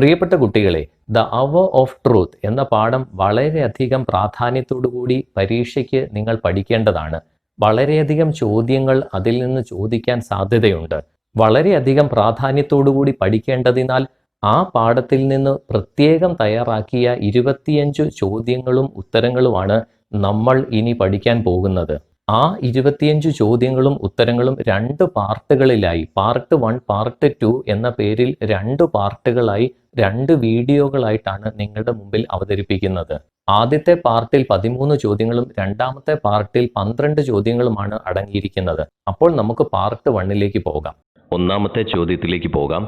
പ്രിയപ്പെട്ട കുട്ടികളെ, the hour of truth എന്ന പാഠം വളരെയധികം പ്രാധാന്യത്തോടുകൂടി പരീക്ഷയ്ക്ക് നിങ്ങൾ പഠിക്കേണ്ടതാണ്. വളരെയധികം ചോദ്യങ്ങൾ അതിൽ നിന്ന് ചോദിക്കാൻ സാധ്യതയുണ്ട്. വളരെയധികം പ്രാധാന്യത്തോടുകൂടി പഠിക്കേണ്ടതിനാൽ ആ പാഠത്തിൽ നിന്ന് പ്രത്യേകം തയ്യാറാക്കിയ 25 ചോദ്യങ്ങളും ഉത്തരങ്ങളുമാണ് നമ്മൾ ഇനി പഠിക്കാൻ പോകുന്നത്. ആ 25 ചോദ്യങ്ങളും ഉത്തരങ്ങളും 2 പാർട്ടുകളിലായി, പാർട്ട് 1, പാർട്ട് 2 എന്ന പേരിൽ 2 പാർട്ടുകളായി 2 വീഡിയോകളായിട്ടാണ് നിങ്ങളുടെ മുമ്പിൽ അവതരിപ്പിക്കുന്നത്. ആദ്യത്തെ പാർട്ടിൽ 13 ചോദ്യങ്ങളും രണ്ടാമത്തെ പാർട്ടിൽ 12 ചോദ്യങ്ങളുമാണ് അടങ്ങിയിരിക്കുന്നത്. അപ്പോൾ നമുക്ക് പാർട്ട് 1ലേക്ക് പോകാം. ഒന്നാമത്തെ ചോദ്യത്തിലേക്ക് പോകാം.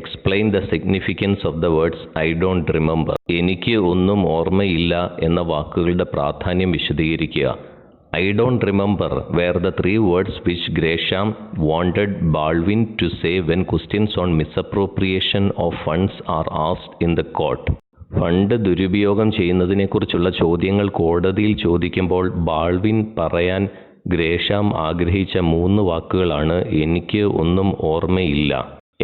Explain the significance of the words I don't remember. എനിക്ക് ഒന്നും ഓർമ്മയില്ല എന്ന വാക്കുകളുടെ പ്രാധാന്യം വിശദീകരിക്കുക. I don't remember were the 3 words which Gresham wanted Baldwin to say when questions on misappropriation of funds are asked in the court. Fund ദുരുപയോഗം ചെയ്യുന്നതിനെക്കുറിച്ചുള്ള ചോദ്യങ്ങൾ കോടതിയിൽ ചോദിക്കുമ്പോൾ ബാൾവിൻ പറയാൻ ഗ്രേഷാം ആഗ്രഹിച്ച 3 വാക്കുകളാണ് എനിക്ക് ഒന്നും ഓർമ്മയില്ല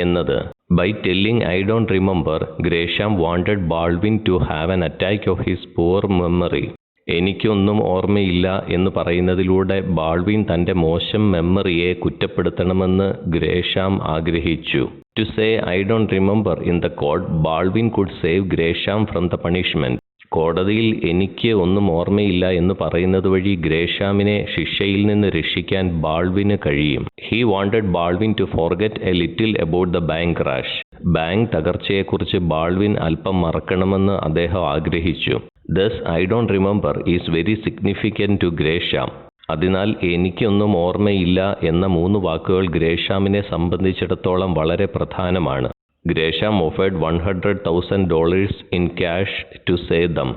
എന്നത്. By telling I don't remember, Gresham wanted Baldwin to have an attack of his poor memory. എനിക്കൊന്നും ഓർമ്മയില്ല എന്ന് പറയുന്നതിലൂടെ ബാൾവിൻ തൻ്റെ മോശം മെമ്മറിയെ കുറ്റപ്പെടുത്തണമെന്ന് ഗ്രേഷാം ആഗ്രഹിച്ചു. To say I don't remember in the court, Baldwin could save Gresham from the punishment. കോടതിയിൽ എനിക്ക് ഒന്നും ഓർമ്മയില്ല എന്ന് പറയുന്നത് വഴി ഗ്രേഷാമിനെ ശിക്ഷയിൽ നിന്ന് രക്ഷിക്കാൻ ബാൾവിന് കഴിയും. He wanted Baldwin to forget a little about the bank crash. Bank തകർച്ചയെക്കുറിച്ച് ബാൾവിൻ അല്പം മറക്കണമെന്ന് അദ്ദേഹം ആഗ്രഹിച്ചു. Thus, I don't remember is very significant to Gresham. അതിനാൽ എനിക്കൊന്നും ഓർമ്മയില്ല എന്ന 3 വാക്കുകൾ ഗ്രേഷാമിനെ സംബന്ധിച്ചിടത്തോളം വളരെ പ്രധാനമാണ്. ഗ്രേഷാം offered $100,000 in cash to save them.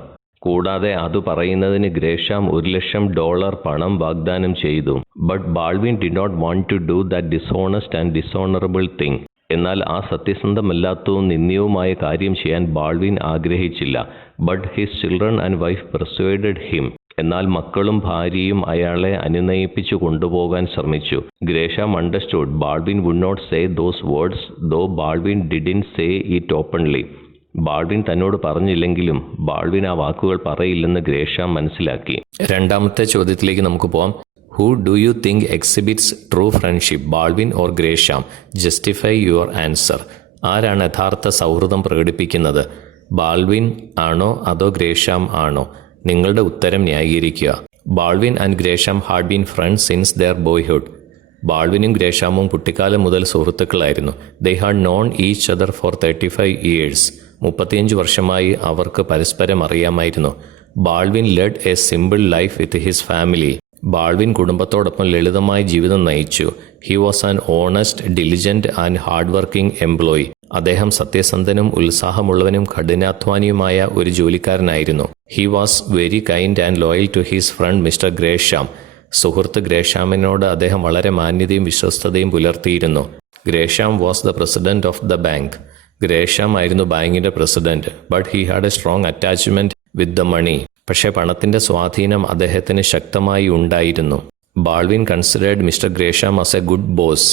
കൂടാതെ അത് പറയുന്നതിന് ഗ്രേഷാം $1,00,000 പണം വാഗ്ദാനം ചെയ്തു. But Baldwin did not want to do that dishonest and dishonorable thing. എന്നാൽ ആ സത്യസന്ധമല്ലാത്തതും നിന്ദ്യവുമായ കാര്യം ചെയ്യാൻ ബാൾവിൻ ആഗ്രഹിച്ചില്ല. But his children and wife persuaded him. എന്നാൽ മക്കളും ഭാര്യയും അയാളെ അനുനയിപ്പിച്ചു കൊണ്ടുപോകാൻ ശ്രമിച്ചു. Gresham understood Baldwin would not say those words, though Baldwin didn't say it openly. Baldwin തന്നോട് പറഞ്ഞില്ലെങ്കിലും ബാൾവിൻ ആ വാക്കുകൾ പറയില്ലെന്ന് ഗ്രേഷാം മനസ്സിലാക്കി. രണ്ടാമത്തെ ചോദ്യത്തിലേക്ക് നമുക്ക് പോകാം. Who do you think exhibits true friendship, Baldwin or Gresham? Justify your answer. ആരാണ് യഥാർത്ഥ സൗഹൃദം പ്രകടിപ്പിക്കുന്നത്? ബാൾവിൻ ആണോ അതോ ഗ്രേഷാം ആണോ? നിങ്ങളുടെ ഉത്തരം ന്യായീകരിക്കുക. Baldwin and Gresham had been friends since their boyhood. ബാൾവിനും ഗ്രേഷാമും കുട്ടിക്കാലം മുതൽ സുഹൃത്തുക്കളായിരുന്നു. They had known each other for 35 years. 35 വർഷമായി അവർക്ക് പരസ്പരം അറിയാമായിരുന്നു. Baldwin led a simple life with his family. Baldwin കുടുംബത്തോടൊപ്പം ലളിതമായ ജീവിതം നയിച്ചു. He was an honest, diligent and hard working employee. അദ്ദേഹം സത്യസന്ധനും ഉത്സാഹമുള്ളവനും കഠിനാധ്വാനിയുമായ ഒരു ജോലിക്കാരനായിരുന്നു. He was very kind and loyal to his friend mister Gresham. സുഹൃത്ത് ഗ്രേഷാമിനോട് അദ്ദേഹം വളരെ മാന്യതയും വിശ്വസ്തതയും പുലർത്തിയിരുന്നു. Gresham was the president of the bank. Gresham ആയിരുന്നു ബാങ്കിന്റെ president. But he had a strong attachment with the മണി. പക്ഷേ പണത്തിന്റെ സ്വാധീനം അദ്ദേഹത്തിന് ശക്തമായി ഉണ്ടായിരുന്നു. Baldwin considered mister Gresham as a good boss.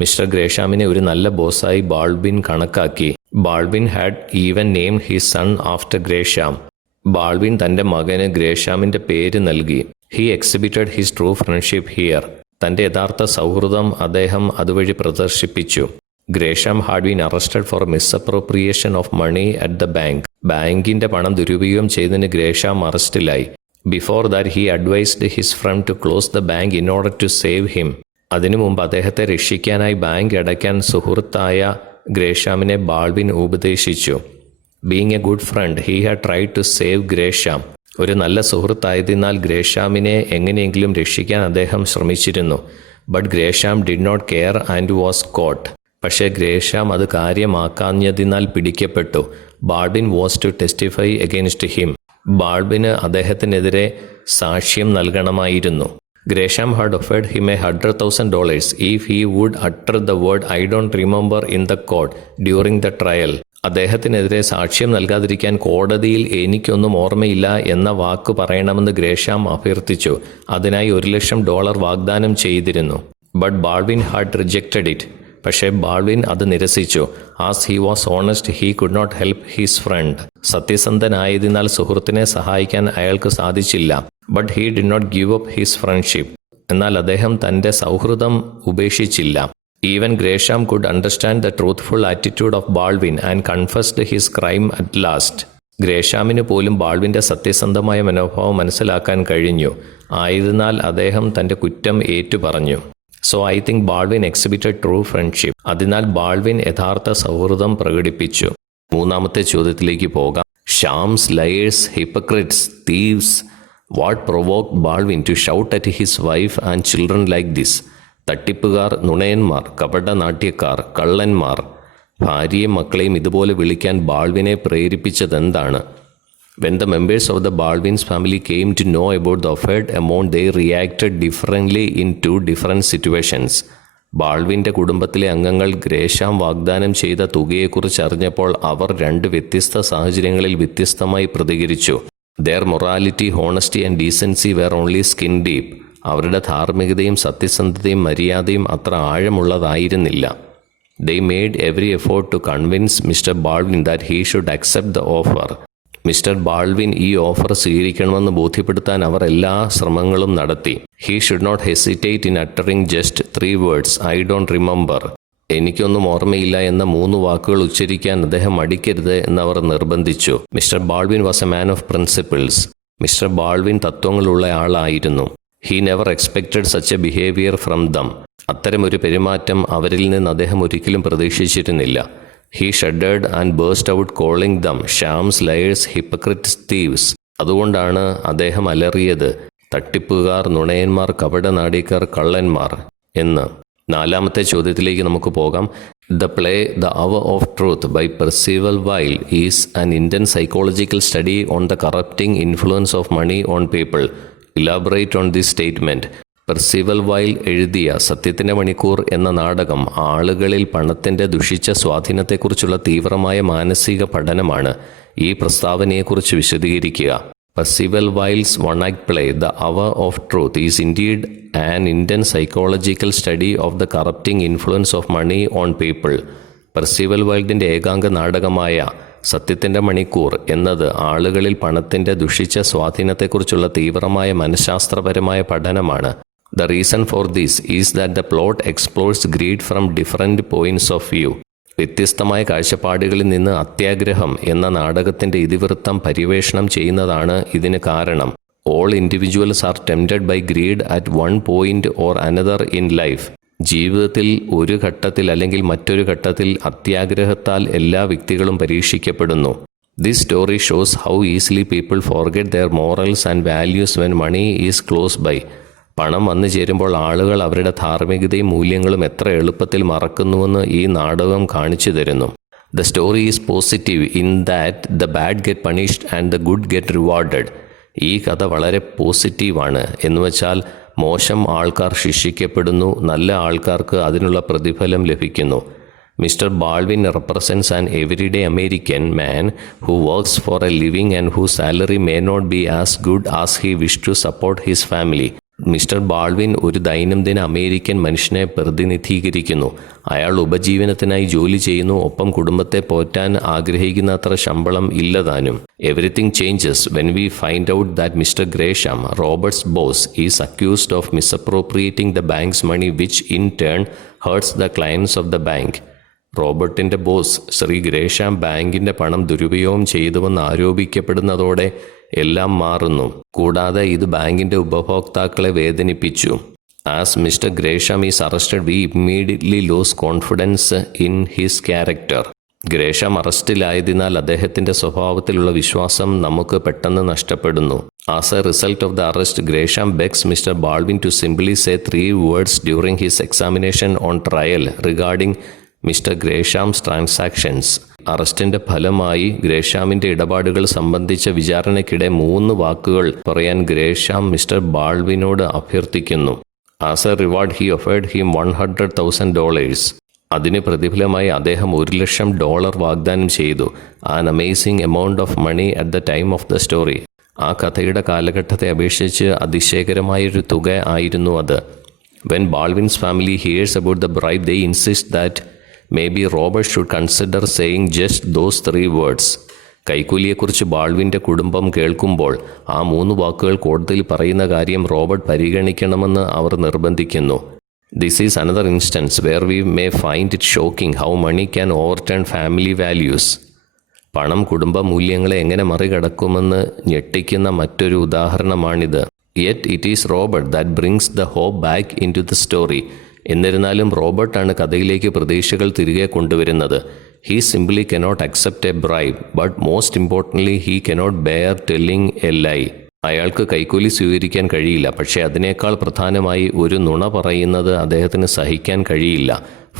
Mister ഗ്രേഷാമിനെ ഒരു നല്ല ബോസായി ബാൾവിൻ കണക്കാക്കി. Baldwin had even named his son after Gresham. Baldwin തന്റെ മകന് ഗ്രേഷാമിന്റെ പേര് നൽകി. He exhibited his true friendship here. തന്റെ യഥാർത്ഥ സൗഹൃദം അദ്ദേഹം അതുവഴി പ്രദർശിപ്പിച്ചു. Gresham had been arrested for misappropriation of money at the bank. ബാങ്കിന്റെ പണം ദുരുപയോഗം ചെയ്തതിന് ഗ്രേഷാം അറസ്റ്റിലായി. Before that he advised his front to close the bank in order to save him. അതിനു മുമ്പ് അദ്ദേഹത്തെ രക്ഷിക്കാനായി ബാങ്ക് അടയ്ക്കാൻ സുഹൃത്തായ ഗ്രേഷാമിനെ ബാൾവിൻ ഉപദേശിച്ചു. Being a good friend, he had tried to save Gresham. ഒരു നല്ല സുഹൃത്തായതിനാൽ ഗ്രേഷാമിനെ എങ്ങനെയെങ്കിലും രക്ഷിക്കാൻ അദ്ദേഹം ശ്രമിച്ചിരുന്നു. But Gresham did not care and was caught. പക്ഷേ ഗ്രേഷാം അത് കാര്യമാക്കാഞ്ഞതിനാൽ പിടിക്കപ്പെട്ടു. Baldwin was to testify against him. ബാൾവിന് അദ്ദേഹത്തിനെതിരെ സാക്ഷ്യം നൽകണമായിരുന്നു. Gresham had offered him $100,000 if he would utter the word I don't remember in the court during the trial. അദ്ദേഹത്തിനെതിരെ സാക്ഷ്യം നൽകാതിരിക്കാൻ കോടതിയിൽ എനിക്കൊന്നും ഓർമ്മയില്ല എന്ന വാക്ക് പറയണമെന്ന് ഗ്രേഷാം അഭ്യർത്ഥിച്ചു. അതിനായി $1,00,000 വാഗ്ദാനം ചെയ്തിരുന്നു. But Baldwin had rejected it. പക്ഷേ ബാൾവിൻ അത് നിരസിച്ചു. As he was honest he could not help his friend. സത്യസന്ധനായതിനാൽ സുഹൃത്തിനെ സഹായിക്കാൻ അയാൾക്ക് സാധിച്ചില്ല. But he did not give up his friendship. എന്നാൽ അദ്ദേഹം തൻ്റെ സൗഹൃദം ഉപേക്ഷിച്ചില്ല. Even Gresham could understand the truthful attitude of Baldwin and confessed his crime at last. ഗ്രേഷാമിന് പോലും ബാൾവിൻ്റെ സത്യസന്ധമായ മനോഭാവം മനസ്സിലാക്കാൻ കഴിഞ്ഞു. ആയതിനാൽ അദ്ദേഹം തൻ്റെ കുറ്റം ഏറ്റുപറഞ്ഞു. So I think Baldwin exhibited true friendship. അതിനാൽ ബാൾവിൻ യഥാർത്ഥ സൗഹൃദം പ്രകടിപ്പിച്ചു. മൂന്നാമത്തെ ചോദ്യത്തിലേക്ക് പോകാം. Shams, liars, hypocrites, thieves. What provoked Baldwin to shout at his wife and children like this? തട്ടിപ്പുകാർ, നുണയന്മാർ, കപടനാട്യക്കാർ, കള്ളന്മാർ. ഭാര്യയും മക്കളെയും ഇതുപോലെ വിളിക്കാൻ ബാൾവിനെ പ്രേരിപ്പിച്ചതെന്താണ്? When the members of the Baldwin's family came to know about the offered amount, they reacted differently in two different situations. ബാൾവിൻ്റെ കുടുംബത്തിലെ അംഗങ്ങൾ ഗ്രേഷാം വാഗ്ദാനം ചെയ്ത തുകയെക്കുറിച്ച് അറിഞ്ഞപ്പോൾ അവർ രണ്ട് വ്യത്യസ്ത സാഹചര്യങ്ങളിൽ വ്യത്യസ്തമായി പ്രതികരിച്ചു. Their morality, honesty and decency were only skin deep. അവരുടെ ധാർമ്മികതയും സത്യസന്ധതയും മര്യാദയും അത്ര ആഴമുള്ളതായിരുന്നില്ല. They made every effort to convince Mr. Baldwin that he should accept the offer. Mister Baldwin ഈ ഓഫർ സ്വീകരിക്കണമെന്ന് ബോധ്യപ്പെടുത്താൻ അവർ എല്ലാ ശ്രമങ്ങളും നടത്തി. He should not hesitate in uttering just 3 words, I don't remember. എനിക്കൊന്നും ഓർമ്മയില്ല എന്ന 3 വാക്കുകൾ ഉച്ചരിക്കാൻ അദ്ദേഹം മടിക്കരുത് എന്നവർ നിർബന്ധിച്ചു. Mister Baldwin was a man of principles. Mister Baldwin തത്വങ്ങളുള്ള ആളായിരുന്നു. He never expected such a behaviour from them. അത്തരമൊരു പെരുമാറ്റം അവരിൽ നിന്ന് അദ്ദേഹം ഒരിക്കലും പ്രതീക്ഷിച്ചിരുന്നില്ല. He shuddered and burst out calling them shams, liars, hypocrites, thieves. അതുകൊണ്ടാണ് അദ്ദേഹം അലറിയത് തട്ടിപ്പുകാർ, നുണയന്മാർ, കപടനാട്യക്കാർ, കള്ളന്മാർ എന്ന്. നാലാമത്തെ ചോദ്യത്തിലേക്ക് നമുക്ക് പോകാം. The play The Hour of Truth by Percival Wilde is an Indian psychological study on the corrupting influence of money on people. Elaborate on this statement. Percival wild എഴുതിയ സത്യത്തിൻ്റെ മണിക്കൂർ എന്ന നാടകം ആളുകളിൽ പണത്തിൻ്റെ ദുഷിച്ച സ്വാധീനത്തെക്കുറിച്ചുള്ള തീവ്രമായ മാനസിക പഠനമാണ്. ഈ പ്രസ്താവനയെക്കുറിച്ച് വിശദീകരിക്കുക. Percival wilds one-act play The Hour of Truth is indeed an Indian psychological study of the corrupting influence of money on people. Percival വൈൽഡിൻ്റെ ഏകാംഗ നാടകമായ സത്യത്തിൻ്റെ മണിക്കൂർ എന്നത് ആളുകളിൽ പണത്തിൻ്റെ ദുഷിച്ച സ്വാധീനത്തെക്കുറിച്ചുള്ള തീവ്രമായ മനഃശാസ്ത്രപരമായ പഠനമാണ്. The reason for this is that the plot explores greed from different points of view. വ്യത്യസ്തമായ കാഴ്ചപ്പാടുകളിൽ നിന്ന് അത്യാഗ്രഹം എന്ന നാടകത്തിൻ്റെ ഇതിവൃത്തം പര്യവേഷണം ചെയ്യുന്നതാണ് ഇതിന് കാരണം. All individuals are tempted by greed at one point or another in life. ജീവിതത്തിൽ ഒരു ഘട്ടത്തിൽ അല്ലെങ്കിൽ മറ്റൊരു ഘട്ടത്തിൽ അത്യാഗ്രഹത്താൽ എല്ലാ വ്യക്തികളും പരീക്ഷിക്കപ്പെടുന്നു. This story shows how easily people forget their morals and values when money is close by. പണം വന്നു ചേരുമ്പോൾ ആളുകൾ അവരുടെ ധാർമ്മികതയും മൂല്യങ്ങളും എത്ര എളുപ്പത്തിൽ മറക്കുന്നുവെന്ന് ഈ നാടകം കാണിച്ചു തരുന്നു. The story is positive in that the bad get punished and the good get rewarded. ഈ കഥ വളരെ പോസിറ്റീവാണ്. എന്നുവെച്ചാൽ മോശം ആൾക്കാർ ശിക്ഷിക്കപ്പെടുന്നു, നല്ല ആൾക്കാർക്ക് അതിനുള്ള പ്രതിഫലം ലഭിക്കുന്നു. Mr. Baldwin represents an everyday American man who works for a living and whose salary may not be as good as he wished to support his family. Mister Baldwin ഒരു ദൈനംദിന അമേരിക്കൻ മനുഷ്യനെ പ്രതിനിധീകരിക്കുന്നു. അയാൾ ഉപജീവനത്തിനായി ജോലി ചെയ്യുന്നു, ഒപ്പം കുടുംബത്തെ പോറ്റാൻ ആഗ്രഹിക്കുന്നത്ര ശമ്പളം ഇല്ലതാനും. Everything changes when we find out that mister Gresham, Robert's boss, is accused of misappropriating the bank's money which in turn hurts the clients of the bank. റോബർട്ടിൻ്റെ ബോസ് ശ്രീ ഗ്രേഷാം ബാങ്കിൻ്റെ പണം ദുരുപയോഗം ചെയ്തുവെന്ന് ആരോപിക്കപ്പെടുന്നതോടെ എല്ലാം മാറുന്നു. കൂടാതെ ഇത് ബാങ്കിൻ്റെ ഉപഭോക്താക്കളെ വേദനിപ്പിച്ചു. As mister Gresham is arrested we immediately lose confidence in his character. Gresham അറസ്റ്റിലായതിനാൽ അദ്ദേഹത്തിൻ്റെ സ്വഭാവത്തിലുള്ള വിശ്വാസം നമുക്ക് പെട്ടെന്ന് നഷ്ടപ്പെടുന്നു. As a result of the arrest, Gresham begs mister Baldwin to simply say 3 words during his examination on trial regarding mister Gresham's transactions. അറസ്റ്റിൻ്റെ ഫലമായി ഗ്രേഷാമിൻ്റെ ഇടപാടുകൾ സംബന്ധിച്ച വിചാരണയ്ക്കിടെ 3 വാക്കുകൾ പറയാൻ ഗ്രേഷാം മിസ്റ്റർ ബാൾവിനോട് അഭ്യർത്ഥിക്കുന്നു. As a reward he offered him $100,000. അതിന് പ്രതിഫലമായി അദ്ദേഹം $1,00,000 വാഗ്ദാനം ചെയ്തു. An amazing amount of money at the time of the story. ആ കഥയുടെ കാലഘട്ടത്തെ അപേക്ഷിച്ച് അതിശയകരമായൊരു തുക ആയിരുന്നു അത്. When Baldwin's family hears about the bribe, they insist that maybe Robert should consider saying just those 3 words. കൈക്കൂലിയെക്കുറിച്ച് ബാൾവിൻ്റെ കുടുംബം കേൾക്കുമ്പോൾ ആ 3 വാക്കുകൾ കോടതിയിൽ പറയുന്ന കാര്യം റോബർട്ട് പരിഗണിക്കണമെന്ന് അവർ നിർബന്ധിക്കുന്നു. This is another instance where we may find it shocking how money can overturn family values. പണം കുടുംബ മൂല്യങ്ങളെ എങ്ങനെ മറികടക്കുമെന്ന് ഞെട്ടിക്കുന്ന മറ്റൊരു ഉദാഹരണമാണിത്. Yet it is Robert that brings the hope back into the story. എന്നിരുന്നാലും റോബർട്ടാണ് കഥയിലേക്ക് പ്രതീക്ഷകൾ തിരികെ കൊണ്ടുവരുന്നത്. He simply cannot accept a bribe, but most importantly he cannot bear telling a lie. അയാൾക്ക് കൈക്കൂലി സ്വീകരിക്കാൻ കഴിയില്ല, പക്ഷേ അതിനേക്കാൾ പ്രധാനമായി ഒരു നുണ പറയുന്നത് അദ്ദേഹത്തിന് സഹിക്കാൻ കഴിയില്ല.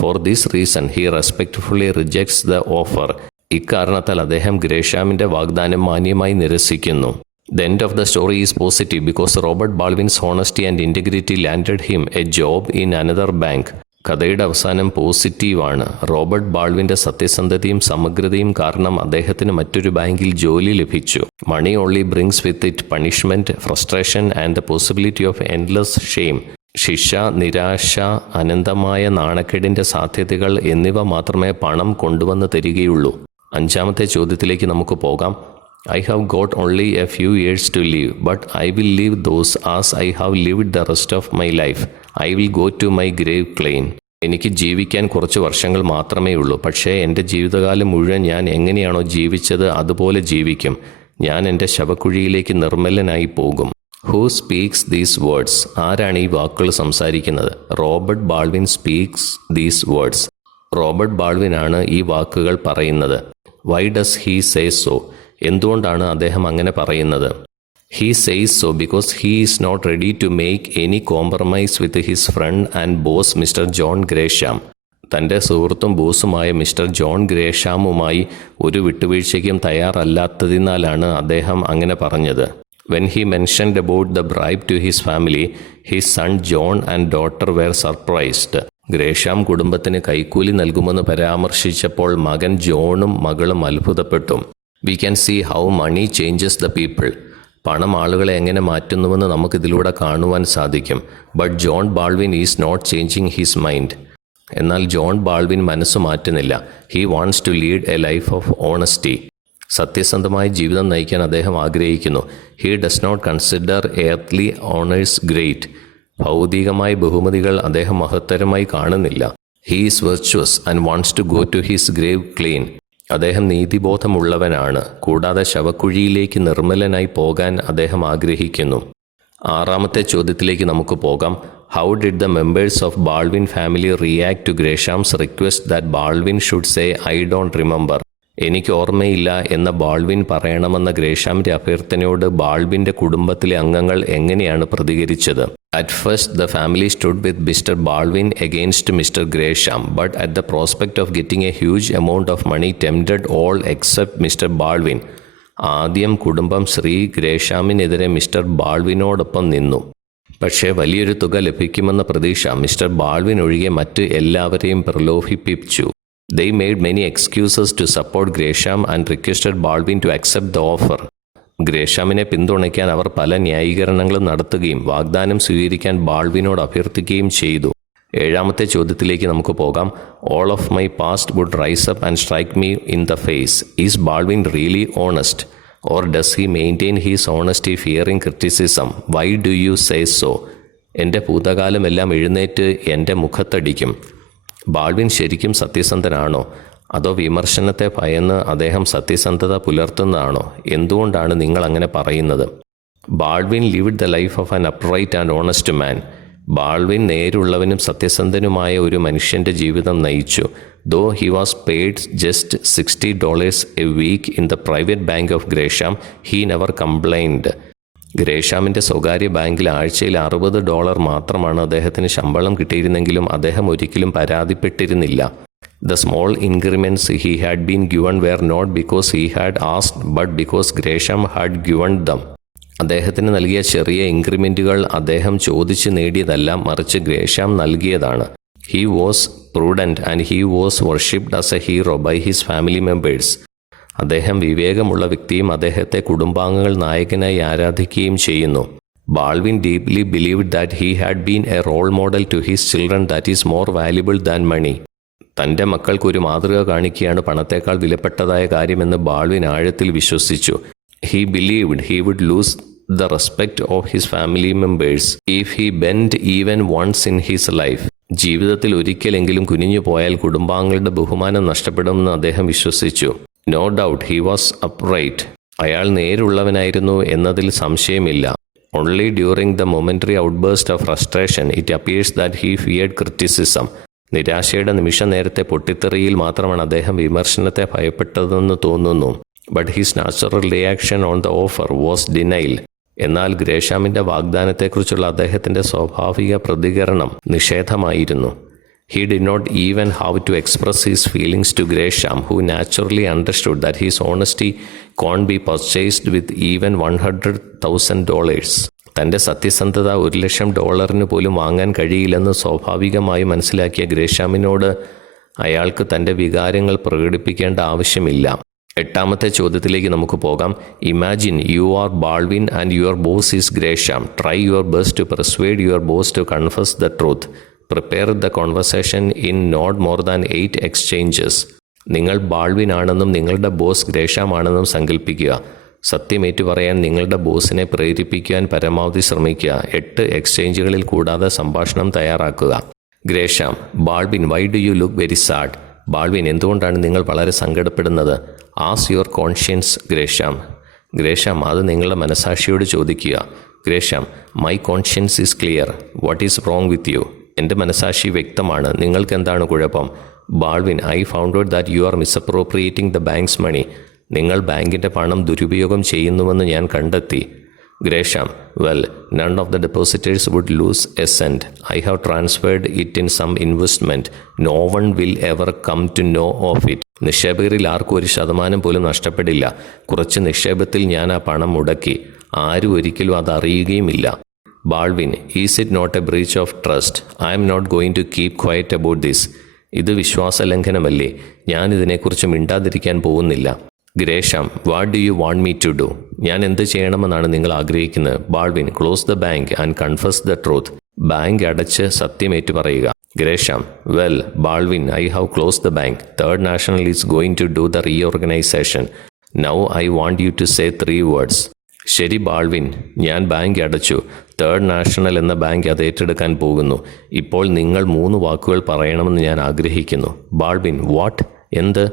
For this reason he respectfully rejects the offer. ഇക്കാരണത്താൽ അദ്ദേഹം ഗ്രേഷാമിൻ്റെ വാഗ്ദാനം മാന്യമായി നിരസിക്കുന്നു. The end of the story is positive because Robert Baldwin's honesty and integrity landed him a job in another bank. കഥയുടെ അവസാനം പോസിറ്റീവാണ്. റോബർട്ട് ബാൾവിൻ്റെ സത്യസന്ധതയും സമഗ്രതയും കാരണം അദ്ദേഹത്തിന് മറ്റൊരു ബാങ്കിൽ ജോലി ലഭിച്ചു. Money only brings with it punishment, frustration and the possibility of endless shame. ശിക്ഷ, നിരാശ, അനന്തമായ നാണക്കേടിൻ്റെ സാധ്യതകൾ എന്നിവ മാത്രമേ പണം കൊണ്ടുവന്ന് തരികയുള്ളൂ. 5ാമത്തെ ചോദ്യത്തിലേക്ക് നമുക്ക് പോകാം. I have got only a few years to live, but I will live those as I have lived the rest of my life. I will go to my grave clean. എനിക്ക് ജീവിക്കാൻ കുറച്ച് വർഷങ്ങൾ മാത്രമേ ഉള്ളൂ, പക്ഷേ എൻ്റെ ജീവിതകാലം മുഴുവൻ ഞാൻ എങ്ങനെയാണോ ജീവിച്ചത് അതുപോലെ ജീവിക്കും. ഞാൻ എൻ്റെ ശവക്കുഴിയിലേക്ക് നിർമ്മലനായി പോകും. Who speaks these words? ആരാണ് ഈ വാക്കുകൾ സംസാരിക്കുന്നത്? Robert Baldwin speaks these words. Robert ബാൾവിനാണ് ഈ വാക്കുകൾ പറയുന്നത്. Why does he say so? എന്തുകൊണ്ടാണ് അദ്ദേഹം അങ്ങനെ പറയുന്നത്? He says so because he is not ready to make any compromise with his friend and boss Mr. John Gresham. തൻ്റെ സുഹൃത്തും ബോസുമായ മിസ്റ്റർ ജോൺ ഗ്രേഷാമുമായി ഒരു വിട്ടുവീഴ്ചയ്ക്കും തയ്യാറല്ലാത്തതിനാലാണ് അദ്ദേഹം അങ്ങനെ പറഞ്ഞത്. When he mentioned about the bribe to his family, his son John and daughter were surprised. ഗ്രേഷാം കുടുംബത്തിന് കൈക്കൂലി നൽകുമെന്ന് പരാമർശിച്ചപ്പോൾ മകൻ ജോണും മകളും അത്ഭുതപ്പെട്ടു. We can see how money changes the people. പണം ആളുകളെ എങ്ങനെ മാറ്റുന്നുവെന്ന് നമുക്കിതിലൂടെ കാണുവാൻ സാധിക്കും. But John Baldwin is not changing his mind. എന്നാൽ ജോൺ ബാൾവിൻ മനസ്സ് മാറ്റുന്നില്ല. He wants to lead a life of honesty. സത്യസന്ധമായ ജീവിതം നയിക്കാൻ അദ്ദേഹം ആഗ്രഹിക്കുന്നു. He does not consider earth honours great. ഭൗതികമായ ബഹുമതികൾ അദ്ദേഹം മഹത്തരമായി കാണുന്നില്ല. He is virtuous and wants to go to his grave clean. അദ്ദേഹം നീതിബോധമുള്ളവനാണ്, കൂടാതെ ശവക്കുഴിയിലേക്ക് നിർമ്മലനായി പോകാൻ അദ്ദേഹം ആഗ്രഹിക്കുന്നു. 6ാമത്തെ ചോദ്യത്തിലേക്ക് നമുക്ക് പോകാം. How did the members of Baldwin family react to Gresham's request that Baldwin should say I don't remember? എനിക്ക് ഓർമ്മയില്ല എന്ന ബാൾവിൻ പറയണമെന്ന ഗ്രേഷാമിൻ്റെ അഭ്യർത്ഥനയോട് ബാൾവിൻ്റെ കുടുംബത്തിലെ അംഗങ്ങൾ എങ്ങനെയാണ് പ്രതികരിച്ചത്? At first, the family stood with Mr. Baldwin against Mr. Gresham, but at the prospect of getting a huge amount of money tempted all except Mr. Baldwin. ആദ്യം കുടുംബം Shri ഗ്രേഷാമിനെതിരെ mister ബാൾവിനോടൊപ്പം നിന്നു. പക്ഷേ വലിയൊരു തുക ലഭിക്കുമെന്ന പ്രതീക്ഷ മിസ്റ്റർ ബാൾവിൻ ഒഴികെ മറ്റ് എല്ലാവരെയും പ്രലോഭിപ്പിച്ചു. They made many excuses to support Gresham and requested Baldwin to accept the offer. ഗ്രേഷാമിനെ പിന്തുണയ്ക്കാൻ അവർ പല ന്യായീകരണങ്ങളും നടത്തുകയും വാഗ്ദാനം സ്വീകരിക്കാൻ ബാൾവിനോട് അഭ്യർത്ഥിക്കുകയും ചെയ്തു. 7ാമത്തെ ചോദ്യത്തിലേക്ക് നമുക്ക് പോകാം. All of my past would rise up and strike me in the face. Is Baldwin really honest or does he maintain his honesty fearing criticism? Why do you say so? എൻ്റെ ഭൂതകാലമെല്ലാം എഴുന്നേറ്റ് എൻ്റെ മുഖത്തടിക്കും. ബാൾവിൻ ശരിക്കും സത്യസന്ധനാണോ? അതോ വിമർശനത്തെ ഭയന്ന് അദ്ദേഹം സത്യസന്ധത പുലർത്തുന്നതാണോ? എന്തുകൊണ്ടാണ് നിങ്ങൾ അങ്ങനെ പറയുന്നത്? Baldwin lived the life of an upright and honest man. Baldwin നേരുള്ളവനും സത്യസന്ധനുമായ ഒരു മനുഷ്യൻ്റെ ജീവിതം നയിച്ചു. Though he was paid just $60 a week in the private bank of Gresham, he never complained. ഗ്രേഷാമിൻ്റെ സ്വകാര്യ ബാങ്കിൽ ആഴ്ചയിൽ $60 മാത്രമാണ് അദ്ദേഹത്തിന് ശമ്പളം കിട്ടിയിരുന്നെങ്കിലും അദ്ദേഹം ഒരിക്കലും പരാതിപ്പെട്ടിരുന്നില്ല. The small increments he had been given were not because he had asked, but because Gresham had given them. അദ്ദേഹത്തിന് നൽകിയ ചെറിയ ഇൻക്രിമെൻറ്റുകൾ അദ്ദേഹം ചോദിച്ച് നേടിയതല്ല, മറിച്ച് ഗ്രേഷാം നൽകിയതാണ്. He was prudent and he was worshipped as a hero by his family members. അദ്ദേഹം വിവേകമുള്ള വ്യക്തിയും അദ്ദേഹത്തെ കുടുംബാംഗങ്ങൾ നായകനായി ആരാധിക്കുകയും ചെയ്യുന്നു. Baldwin deeply believed that he had been a role model to his children that is more valuable than money. തൻ്റെ മക്കൾക്ക് ഒരു മാതൃക കാണിക്കുകയാണ് പണത്തേക്കാൾ വിലപ്പെട്ടതായ കാര്യമെന്ന് ബാൾവിൻ ആഴത്തിൽ വിശ്വസിച്ചു. He believed he would lose the respect of his family members if he bent even once in his life. ജീവിതത്തിൽ ഒരിക്കലെങ്കിലും കുനിഞ്ഞു പോയാൽ കുടുംബാംഗങ്ങളുടെ ബഹുമാനം നഷ്ടപ്പെടുമെന്ന് അദ്ദേഹം വിശ്വസിച്ചു. No doubt he was upright. അയാൾ നേരുള്ളവനായിരുന്നു എന്നതിൽ സംശയമില്ല. Only during the momentary outburst of frustration it appears that he feared criticism. നിരാശയുടെ നിമിഷ നേരത്തെ പൊട്ടിത്തെറിയിൽ മാത്രമാണ് അദ്ദേഹം വിമർശനത്തെ ഭയപ്പെട്ടതെന്ന് തോന്നുന്നു. But his natural reaction on the offer was denial. എന്നാൽ ഗ്രേഷാമിൻ്റെ വാഗ്ദാനത്തെക്കുറിച്ചുള്ള അദ്ദേഹത്തിൻ്റെ സ്വാഭാവിക പ്രതികരണം നിഷേധമായിരുന്നു. He did not even have to express his feelings to Gresham, who naturally understood that his honesty can't be purchased with even $100,000. തൻ്റെ സത്യസന്ധത $1,00,000 പോലും വാങ്ങാൻ കഴിയില്ലെന്ന് സ്വാഭാവികമായി മനസ്സിലാക്കിയ ഗ്രേഷാമിനോട് അയാൾക്ക് തൻ്റെ വികാരങ്ങൾ പ്രകടിപ്പിക്കേണ്ട ആവശ്യമില്ല. എട്ടാമത്തെ ചോദ്യത്തിലേക്ക് നമുക്ക് പോകാം. Imagine you are Baldwin and your boss is Gresham. Try your best to persuade your boss to confess the truth. Prepare the conversation in not more than 8 exchanges. നിങ്ങൾ ബാൾവിൻ ആണെന്നും നിങ്ങളുടെ ബോസ് ഗ്രേഷാം ആണെന്നും സങ്കല്പിക്കുക. സത്യമേറ്റു പറയാൻ നിങ്ങളുടെ ബോസിനെ പ്രേരിപ്പിക്കാൻ പരമാവധി ശ്രമിക്കുക. 8 എക്സ്ചേഞ്ചുകളിൽ കൂടാതെ സംഭാഷണം തയ്യാറാക്കുക. Gresham: Baldwin, why do you look very sad? Baldwin: എന്തുകൊണ്ടാണ് നിങ്ങൾ വളരെ സങ്കടപ്പെടുന്നത്? Ask your conscience Gresham. Gresham: അത് നിങ്ങളുടെ മനസാക്ഷിയോട് ചോദിക്കുക. Gresham: my conscience is clear. What is wrong with you? എൻ്റെ മനസാക്ഷി വ്യക്തമാണ്. നിങ്ങൾക്ക് എന്താണ് കുഴപ്പം? Baldwin: I found out that you are misappropriating the bank's money. നിങ്ങൾ ബാങ്കിൻ്റെ പണം ദുരുപയോഗം ചെയ്യുന്നുവെന്ന് ഞാൻ കണ്ടെത്തി. Gresham: well, none of the depositors would lose a cent. I have transferred it in some investment. No one will ever come to know of it. നിക്ഷേപകരിൽ ആർക്കും 1% പോലും നഷ്ടപ്പെടില്ല. കുറച്ച് നിക്ഷേപത്തിൽ ഞാൻ ആ പണം മുടക്കി. ആരും ഒരിക്കലും അത് അറിയുകയുമില്ല. Baldwin: is it not a breach of trust? I'm not going to keep quiet about this. ഇത് വിശ്വാസലംഘനമല്ലേ? ഞാൻ ഇതിനെക്കുറിച്ച് മിണ്ടാതിരിക്കാൻ പോകുന്നില്ല. Gresham: what do you want me to do? ഞാൻ എന്ത് ചെയ്യണമെന്നാണ് നിങ്ങൾ ആഗ്രഹിക്കുന്നത്? Baldwin: close the bank and confess the truth. Bank അടച്ച് സത്യമേറ്റു പറയുക. Gresham: well, Baldwin, I have close the bank. Third national is going to do the reorganisation. Now I want you to say 3 words. ശരി Baldwin, ഞാൻ bank അടച്ചു. Third national എന്ന bank അത് ഏറ്റെടുക്കാൻ പോകുന്നു. ഇപ്പോൾ നിങ്ങൾ 3 വാക്കുകൾ പറയണമെന്ന് ഞാൻ ആഗ്രഹിക്കുന്നു. Baldwin: what? എന്ത്?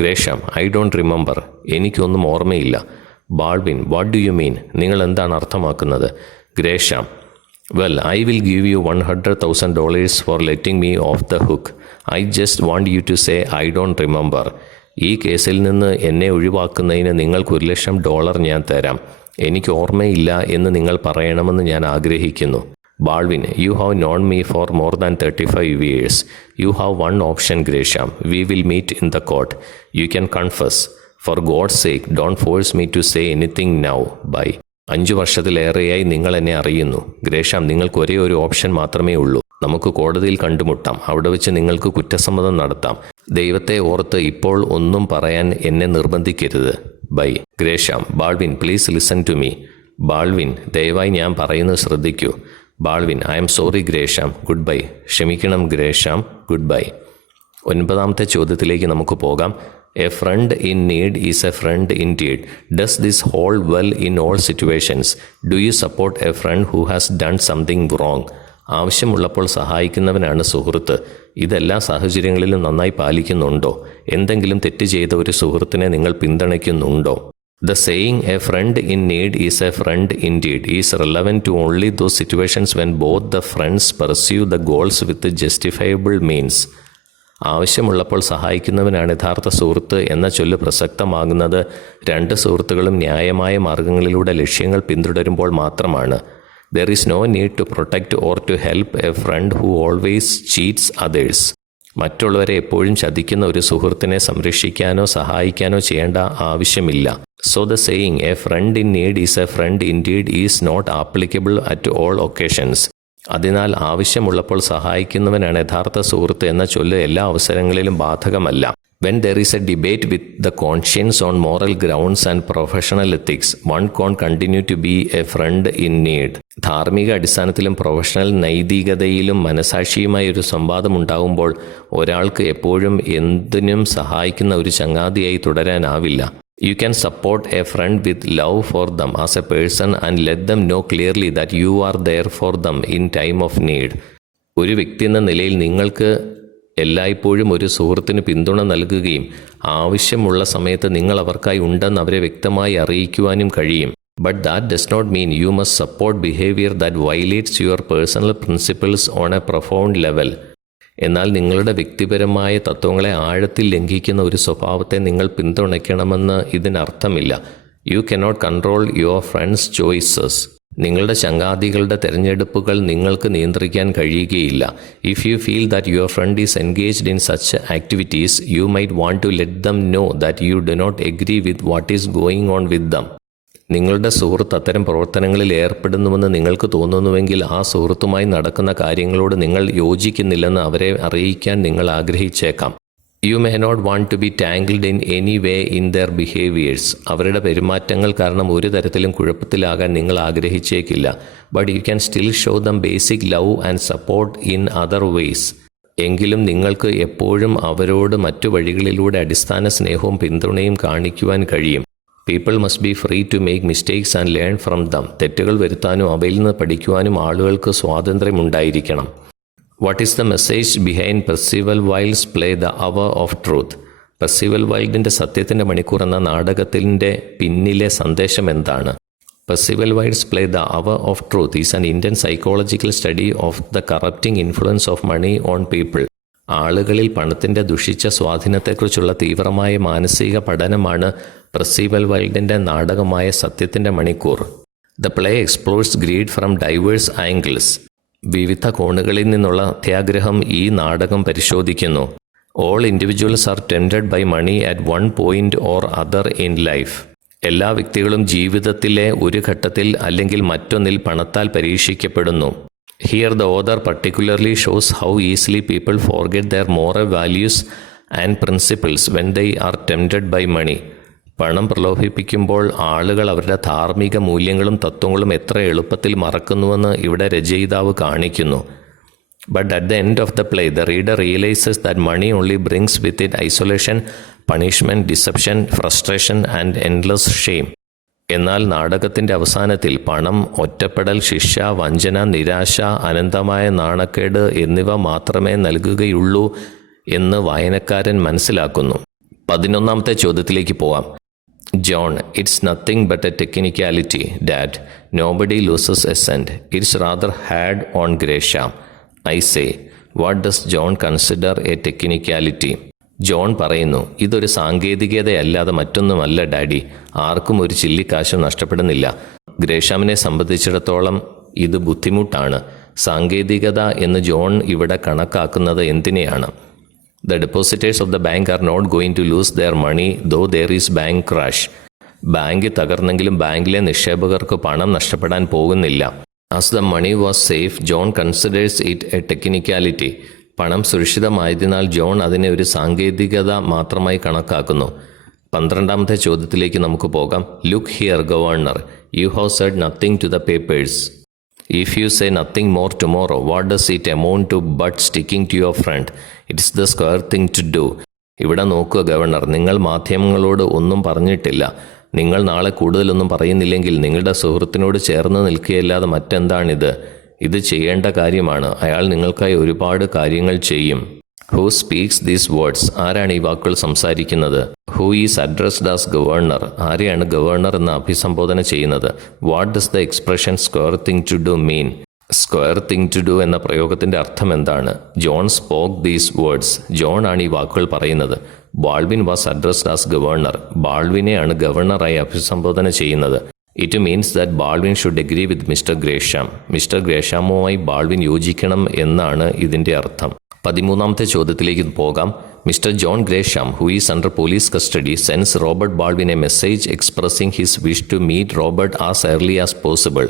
Gresham: I don't remember. എനിക്കൊന്നും ഓർമ്മയില്ല. Baldwin: what do you mean? നിങ്ങൾ എന്താണ് അർത്ഥമാക്കുന്നത്? Gresham: well, I will give you $100,000 for letting me off the hook. I just want you to say I don't remember. ഈ കേസിൽ നിന്ന് എന്നെ ഒഴിവാക്കുന്നതിന് നിങ്ങൾക്ക് $1,00,000 ഞാൻ തരാം. എനിക്ക് ഓർമ്മയില്ല എന്ന് നിങ്ങൾ പറയണമെന്ന് ഞാൻ ആഗ്രഹിക്കുന്നു. Baldwin: you have known me for more than 35 years. You have one option Gresham. We will meet in the court. You can confess. For God's sake don't force me to say anything now. Bye. 5 വർഷത്തിലേറെയായി നിങ്ങൾ എന്നെ അറിയുന്നു. ഗ്രേഷാം: നിങ്ങൾക്ക് ഒരേ ഒരു option മാത്രമേ ഉള്ളൂ. നമുക്ക് കോടതിയിൽ കണ്ടുമുട്ടാം. അവിടെ വെച്ച് നിങ്ങൾക്ക് കുറ്റസമ്മതം നടത്താം. ദൈവത്തെ ഓർത്ത് ഇപ്പോൾ ഒന്നും പറയാൻ എന്നെ നിർബന്ധിക്കരുത്. Bye. Gresham: Baldwin, please listen to me. Baldwin: ദയവായി ഞാൻ പറയുന്നത് ശ്രദ്ധിക്കൂ. Baldwin: I'm sorry Gresham. Goodbye. ക്ഷമിക്കണം ഗ്രേഷാം. Goodbye. 9ാമത്തെ ചോദ്യത്തിലേക്ക് നമുക്ക് പോകാം. A friend in need is a friend indeed. Does this hold well in all situations? Do you support a friend who has done something wrong? ആവശ്യമുള്ളപ്പോൾ സഹായിക്കുന്നവനാണ് സുഹൃത്ത്. ഇതെല്ലാ സാഹചര്യങ്ങളിലും നന്നായി പാലിക്കുന്നുണ്ടോ? എന്തെങ്കിലും തെറ്റ് ചെയ്ത ഒരു സുഹൃത്തിനെ നിങ്ങൾ പിന്തുണയ്ക്കുന്നുണ്ടോ? The saying a friend in need is a friend indeed is relevant to only those situations when both the friends pursue the goals with justifiable means. ആവശ്യമുള്ളപ്പോൾ സഹായിക്കുന്നവനാണ് യഥാർത്ഥ സുഹൃത്ത് എന്ന ചൊല്ല് പ്രസക്തമാകുന്നത് 2 സുഹൃത്തുക്കളും ന്യായമായ മാർഗങ്ങളിലൂടെ ലക്ഷ്യങ്ങൾ പിന്തുടരുമ്പോൾ മാത്രമാണ്. There is no need to protect or to help a friend who always cheats others. മറ്റുള്ളവരെ എപ്പോഴും ചതിക്കുന്ന ഒരു സുഹൃത്തിനെ സംരക്ഷിക്കാനോ സഹായിക്കാനോ ചെയ്യേണ്ട ആവശ്യമില്ല. So the saying a friend in need is a friend indeed is not applicable at all occasions. അതിനാൽ ആവശ്യമുള്ളപ്പോൾ സഹായിക്കുന്നവനാണ് യഥാർത്ഥ സുഹൃത്ത് എന്ന ചൊല്ല് എല്ലാ അവസരങ്ങളിലും ബാധകമല്ല. When there is a debate with the conscience on moral grounds and professional ethics, one can't continue to be a friend in need. ധാർമ്മിക അടിസ്ഥാനത്തിലും പ്രൊഫഷണൽ നൈതികതയിലും മനസാക്ഷിയുമായി ഒരു സംവാദം ഉണ്ടാകുമ്പോൾ ഒരാൾക്ക് എപ്പോഴും എന്തിനും സഹായിക്കുന്ന ഒരു ചങ്ങാതിയായി തുടരാനാവില്ല. You can support a friend with love for them as a person and let them know clearly that you are there for them in time of need. ഒരു വ്യക്തി എന്ന നിലയിൽ നിങ്ങൾക്ക് എല്ലായ്പ്പോഴും ഒരു സുഹൃത്തിന് പിന്തുണ നൽകുകയും ആവശ്യമുള്ള സമയത്ത് നിങ്ങൾ അവർക്കായി ഉണ്ടെന്ന് അവരെ വ്യക്തമായി അറിയിക്കുവാനും കഴിയും. But that does not mean you must support behavior that violates your personal principles on a profound level. എന്നാൽ നിങ്ങളുടെ വ്യക്തിപരമായ തത്വങ്ങളെ ആഴത്തിൽ ലംഘിക്കുന്ന ഒരു സ്വഭാവത്തെ നിങ്ങൾ പിന്തുണയ്ക്കണമെന്ന് ഇതിനർത്ഥമില്ല. You cannot control your friends' choices. നിങ്ങളുടെ ചങ്ങാതികളുടെ തിരഞ്ഞെടുപ്പുകൾ നിങ്ങൾക്ക് നിയന്ത്രിക്കാൻ കഴിയുകയില്ല. If you feel that your friend is engaged in such activities, you might want to let them know that you do not agree with what is going on with them. നിങ്ങളുടെ സുഹൃത്ത് അത്തരം പ്രവർത്തനങ്ങളിൽ ഏർപ്പെടുന്നുവെന്ന് നിങ്ങൾക്ക് തോന്നുന്നുവെങ്കിൽ ആ സുഹൃത്തുമായി നടക്കുന്ന കാര്യങ്ങളോട് നിങ്ങൾ യോജിക്കുന്നില്ലെന്ന് അവരെ അറിയിക്കാൻ നിങ്ങൾ ആഗ്രഹിച്ചേക്കാം. You may not want to be tangled in any way in their behaviors. അവരുടെ പെരുമാറ്റങ്ങൾ കാരണം ഒരു തരത്തിലും കുഴപ്പത്തിലാകാൻ നിങ്ങൾ ആഗ്രഹിച്ചേക്കില്ല. But you can still show them basic love and support in other ways. എങ്കിലും നിങ്ങൾക്ക് എപ്പോഴും അവരോട് മറ്റു വഴികളിലൂടെ അടിസ്ഥാന സ്നേഹവും പിന്തുണയും കാണിക്കുവാൻ കഴിയും. People must be free to make mistakes and learn from them. തെറ്റുകൾ വരുത്താനും അവയിൽ നിന്ന് പഠിക്കുവാനും ആളുകൾക്ക് സ്വാതന്ത്ര്യമുണ്ടായിരിക്കണം. What is the message behind Percival Wilde's play The Hour of Truth? Percival വൈൽഡിൻ്റെ സത്യത്തിൻ്റെ മണിക്കൂർ എന്ന നാടകത്തിൻ്റെ പിന്നിലെ സന്ദേശം എന്താണ്? Percival Wilde's play The Hour of Truth is an Indian psychological study of the corrupting influence of money on people. ആളുകളിൽ പണത്തിൻ്റെ ദുഷിച്ച സ്വാധീനത്തെക്കുറിച്ചുള്ള തീവ്രമായ മാനസിക പഠനമാണ് പെർസിവൽ വൈൽഡിൻ്റെ നാടകമായ സത്യത്തിൻ്റെ മണിക്കൂർ. The play explores greed from diverse angles. വിവിധ കോണുകളിൽ നിന്നുള്ള അത്യാഗ്രഹം ഈ നാടകം പരിശോധിക്കുന്നു. All individuals are tempted by money at one point or other in life. എല്ലാ വ്യക്തികളും ജീവിതത്തിലെ ഒരു ഘട്ടത്തിൽ അല്ലെങ്കിൽ മറ്റൊന്നിൽ പണത്താൽ പരീക്ഷിക്കപ്പെടുന്നു. Here the author particularly shows how easily people forget their moral values and principles when they are tempted by money. പണം പ്രലോഭിപ്പിക്കുമ്പോൾ ആളുകൾ അവരുടെ ധാർമ്മിക മൂല്യങ്ങളും തത്വങ്ങളും എത്ര എളുപ്പത്തിൽ മറക്കുന്നുവെന്ന് ഇവിടെ രചയിതാവ് കാണിക്കുന്നു. But at the end of the play, the reader realizes that money only brings with it isolation, punishment, deception, frustration and endless shame. എന്നാൽ നാടകത്തിൻ്റെ അവസാനത്തിൽ പണം ഒറ്റപ്പെടൽ, ശിക്ഷ, വഞ്ചന, നിരാശ, അനന്തമായ നാണക്കേട് എന്നിവ മാത്രമേ നൽകുകയുള്ളൂ എന്ന് വായനക്കാരൻ മനസ്സിലാക്കുന്നു. 11ാമത്തെ ചോദ്യത്തിലേക്ക് പോവാം. John, it's nothing but a technicality dad. Nobody loses a cent. It's rather hard on Gresham. I say, what does John consider a technicality? John പറയുന്നു, ഇതൊരു സാങ്കേതികതയല്ലാതെ മറ്റൊന്നുമല്ല ഡാഡി. ആർക്കും ഒരു ചില്ലിക്കാശും നഷ്ടപ്പെടുന്നില്ല. ഗ്രേഷ്യാമിനെ സംബന്ധിച്ചിടത്തോളം ഇത് ബുദ്ധിമുട്ടാണ്. സാങ്കേതികത എന്ന് ജോൺ ഇവിടെ കണക്കാക്കുന്നത് എന്തിനെയാണ്? The depositors of the bank are not going to lose their money though there is bank crash. Bank തകർന്നെങ്കിലും ബാങ്കിലെ നിക്ഷേപകർക്ക് പണം നഷ്ടപ്പെടാൻ പോകുന്നില്ല. As the money was safe, John considers it a technicality. പണം സുരക്ഷിതമായതിനാൽ ജോൺ അതിനെ ഒരു സാങ്കേതികത മാത്രമായി കണക്കാക്കുന്നു. 12ാമത്തെ ചോദ്യത്തിലേക്ക് നമുക്ക് പോകാം. Look here governor, you have said nothing to the papers. If you say nothing more tomorrow, what does it amount to but sticking to your friend? It's the square thing to do. ഇവിടെ നോക്കുക governor, നിങ്ങൾ മാധ്യമങ്ങളോട് ഒന്നും പറഞ്ഞിട്ടില്ല. നിങ്ങൾ നാളെ കൂടുതലൊന്നും പറയുന്നില്ലെങ്കിൽ നിങ്ങളുടെ സുഹൃത്തിനോട് ചേർന്ന് നിൽക്കുകയല്ലാതെ മറ്റെന്താണിത്? ഇത് ചെയ്യേണ്ട കാര്യമാണ്. അയാൾ നിങ്ങൾക്കായി ഒരുപാട് കാര്യങ്ങൾ ചെയ്യും. Who speaks these words? ആരാണ് ഈ വാക്കുകൾ സംസാരിക്കുന്നത്? Who is addressed as governor? ആരെയാണ് ഗവർണർ എന്ന് അഭിസംബോധന ചെയ്യുന്നത്? What does the expression square thing to do mean? Square thing to do എന്ന പ്രയോഗത്തിൻ്റെ അർത്ഥം എന്താണ്? John spoke these words. John ആണ് ഈ വാക്കുകൾ പറയുന്നത്. Baldwin was addressed as governor. ബാൾവിനെയാണ് ഗവർണറായി അഭിസംബോധന ചെയ്യുന്നത്. It means that Baldwin should agree with Mr Gresham. Mr ഗ്രേഷ്യാമുമായി ബാൾവിൻ യോജിക്കണം എന്നാണ് ഇതിൻ്റെ അർത്ഥം. 13ാമത്തെ ചോദ്യത്തിലേക്ക് പോകാം. Mr John Gresham, who is under police custody, sends Robert Baldwin a message expressing his wish to meet Robert as early as possible.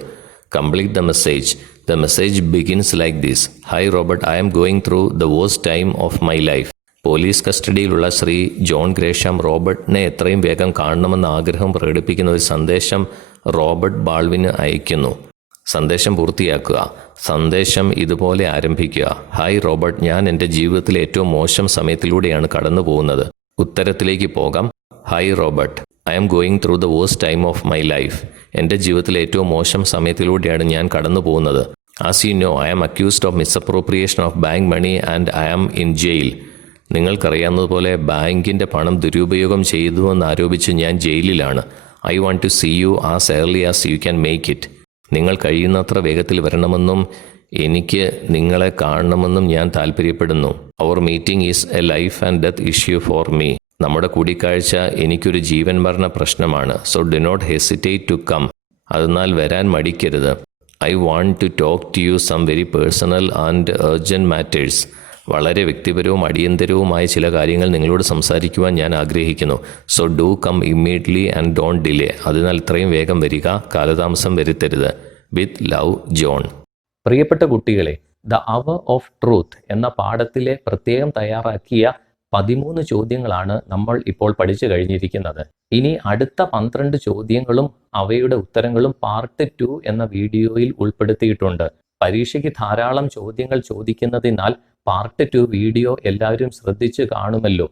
Complete the message. The message begins like this. Hi Robert, I am going through the worst time of my life. Police കസ്റ്റഡിയിലുള്ള Shri John Gresham റോബർട്ടിനെ എത്രയും വേഗം കാണണമെന്ന ആഗ്രഹം പ്രകടിപ്പിക്കുന്ന ഒരു സന്ദേശം Robert ബാൾവിന് അയക്കുന്നു. സന്ദേശം പൂർത്തിയാക്കുക. സന്ദേശം ഇതുപോലെ ആരംഭിക്കുക: ഹായ് റോബർട്ട്, ഞാൻ എൻ്റെ ജീവിതത്തിലെ ഏറ്റവും മോശം സമയത്തിലൂടെയാണ് കടന്നു പോകുന്നത്. ഉത്തരത്തിലേക്ക് പോകാം. Hi Robert, I am going through the worst time of my life. എൻ്റെ ജീവിതത്തിലെ ഏറ്റവും മോശം സമയത്തിലൂടെയാണ് ഞാൻ കടന്നു പോകുന്നത്. As you know, I am accused of misappropriation of bank money and I am in jail. നിങ്ങൾക്കറിയാവുന്നതുപോലെ ബാങ്കിൻ്റെ പണം ദുരുപയോഗം ചെയ്തുവെന്ന് ആരോപിച്ച് ഞാൻ ജയിലിലാണ്. I want to see you as early as you can make it. നിങ്ങൾ കഴിയുന്നത്ര വേഗത്തിൽ വരണമെന്നും എനിക്ക് നിങ്ങളെ കാണണമെന്നും ഞാൻ താല്പര്യപ്പെടുന്നു. അവർ meeting is a life and death issue for me. നമ്മുടെ കൂടിക്കാഴ്ച എനിക്കൊരു ജീവൻ മരണ പ്രശ്നമാണ്. So do not hesitate to come. അതിനാൽ വരാൻ മടിക്കരുത്. I want to talk to you some very personal and urgent matters. വളരെ വ്യക്തിപരവും അടിയന്തരവുമായ ചില കാര്യങ്ങൾ നിങ്ങളോട് സംസാരിക്കുവാൻ ഞാൻ ആഗ്രഹിക്കുന്നു. So do come immediately and don't delay. അതിനാൽ ഇത്രയും വേഗം വരിക, കാലതാമസം വരുത്തരുത്. With love, John. പ്രിയപ്പെട്ട കുട്ടികളെ, ദ അവർ ഓഫ് ട്രൂത്ത് എന്ന പാഠത്തിലെ പ്രത്യേകം തയ്യാറാക്കിയ 13 ചോദ്യങ്ങളാണ് നമ്മൾ ഇപ്പോൾ പഠിച്ചു കഴിഞ്ഞിരിക്കുന്നത്. ഇനി അടുത്ത 12 ചോദ്യങ്ങളും അവയുടെ ഉത്തരങ്ങളും പാർട്ട് 2 എന്ന വീഡിയോയിൽ ഉൾപ്പെടുത്തിയിട്ടുണ്ട്. പരീക്ഷയ്ക്ക് ധാരാളം ചോദ്യങ്ങൾ ചോദിക്കുന്നതിനാൽ പാർട്ട് 2 വീഡിയോ എല്ലാവരും ശ്രദ്ധിച്ച് കാണുമല്ലോ.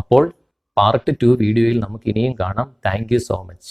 അപ്പോൾ പാർട്ട് 2 വീഡിയോയിൽ നമുക്ക് ഇനിയും കാണാം. Thank you so much.